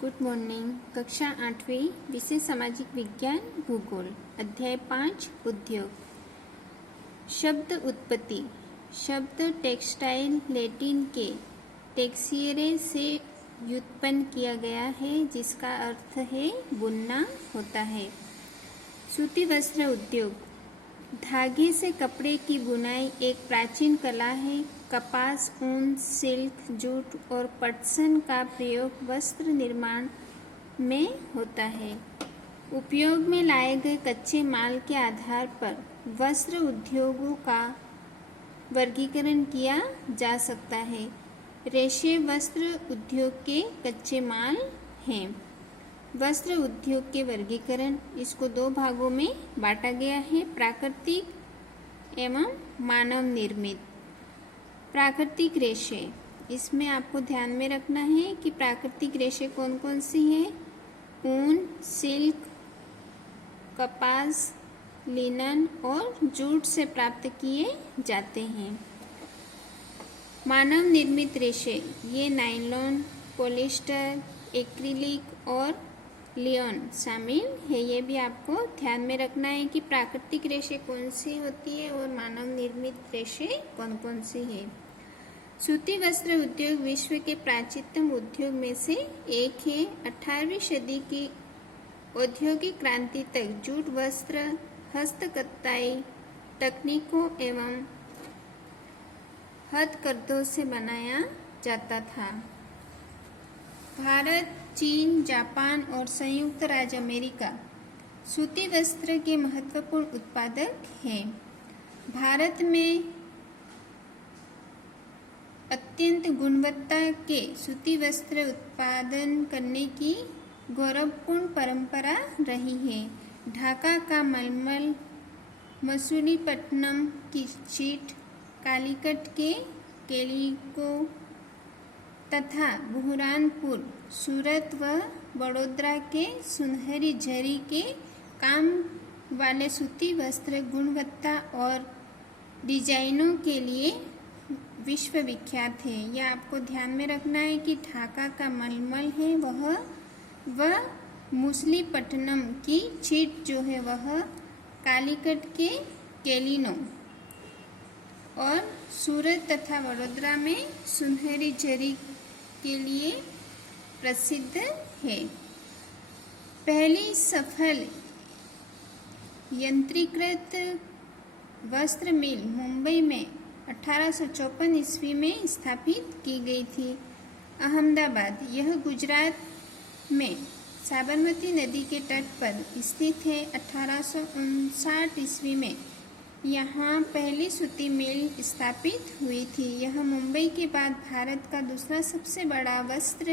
Good morning. कक्षा 8वीं, विषय सामाजिक विज्ञान भूगोल, अध्याय 5 उद्योग। शब्द उत्पत्ति। शब्द टेक्सटाइल लैटिन के टेक्सियरे से व्युत्पन्न किया गया है, जिसका अर्थ है बुनना होता है। सूती वस्त्र उद्योग। धागे से कपड़े की बुनाई एक प्राचीन कला है। कपास, ऊन, सिल्क, जूट और पटसन का प्रयोग वस्त्र निर्माण में होता है। उपयोग में लाए गए कच्चे माल के आधार पर वस्त्र उद्योगों का वर्गीकरण किया जा सकता है। रेशे वस्त्र उद्योग के कच्चे माल हैं। वस्त्र उद्योग के वर्गीकरण, इसको दो भागों में बांटा गया है, प्राकृतिक एवं मानव निर्मित। प्राकृतिक रेशे, इसमें आपको ध्यान में रखना है कि प्राकृतिक रेशे कौन कौन सी हैं। ऊन, सिल्क, कपास, लिनन और जूट से प्राप्त किए जाते हैं। मानव निर्मित रेशे, ये नायलॉन, पॉलिएस्टर, एक्रिलिक और लियोन शामिल है। ये भी आपको ध्यान में रखना है कि प्राकृतिक रेशे कौन सी होती है और मानव निर्मित रेशे कौन कौन सी है। सूती वस्त्र उद्योग विश्व के प्राचीनतम उद्योग में से एक है। 18वीं सदी की औद्योगिक क्रांति तक जूट वस्त्र हस्तकताई तकनीकों एवं हथकरघों से बनाया जाता था। भारत, चीन, जापान और संयुक्त राज्य अमेरिका सूती वस्त्र के महत्वपूर्ण उत्पादक हैं। भारत में अत्यंत गुणवत्ता के सूती वस्त्र उत्पादन करने की गौरवपूर्ण परंपरा रही है। ढाका का मलमल, मसूलीपट्टनम की चीट, कालीकट के कैलिको तथा बुरहानपुर, सूरत व बड़ौदा के सुनहरी जरी के काम वाले सूती वस्त्र गुणवत्ता और डिजाइनों के लिए विश्व विख्यात है। यह आपको ध्यान में रखना है कि ढाका का मलमल है वह मसूलीपट्टनम की चीट जो है वह कालीकट के कैलिनो और सूरत तथा वडोदरा में सुनहरी जरी के लिए प्रसिद्ध है। पहली सफल यंत्रीकृत वस्त्र मिल मुंबई में 1854 ईस्वी में स्थापित की गई थी। अहमदाबाद, यह गुजरात में साबरमती नदी के तट पर स्थित है। 1859 ईस्वी में यहाँ पहली सूती मिल स्थापित हुई थी। यह मुंबई के बाद भारत का दूसरा सबसे बड़ा वस्त्र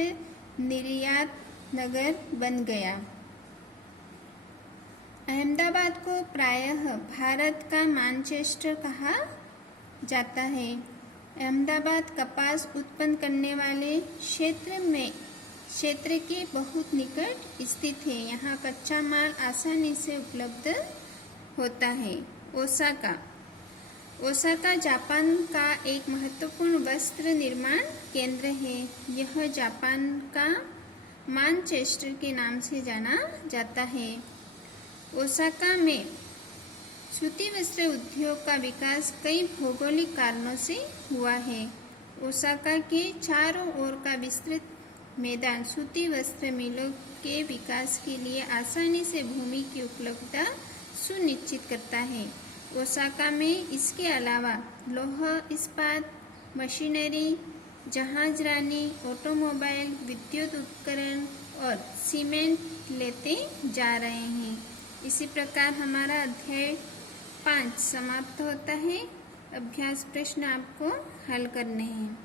निर्यात नगर बन गया। अहमदाबाद को प्रायः भारत का मैनचेस्टर कहा जाता है। अहमदाबाद कपास उत्पन्न करने वाले क्षेत्र के बहुत निकट स्थित है। यहाँ कच्चा माल आसानी से उपलब्ध होता है। ओसाका जापान का एक महत्वपूर्ण वस्त्र निर्माण केंद्र है। यह जापान का मैनचेस्टर के नाम से जाना जाता है। ओसाका में सूती वस्त्र उद्योग का विकास कई भौगोलिक कारणों से हुआ है। ओसाका के चारों ओर का विस्तृत मैदान सूती वस्त्र मिलों के विकास के लिए आसानी से भूमि की उपलब्धता सुनिश्चित करता है। ओसाका में इसके अलावा लौह इस्पात, मशीनरी, जहाजरानी, ऑटोमोबाइल, विद्युत उपकरण और सीमेंट लेते जा रहे हैं। इसी प्रकार हमारा अध्याय 5 समाप्त होता है। अभ्यास प्रश्न आपको हल करने हैं।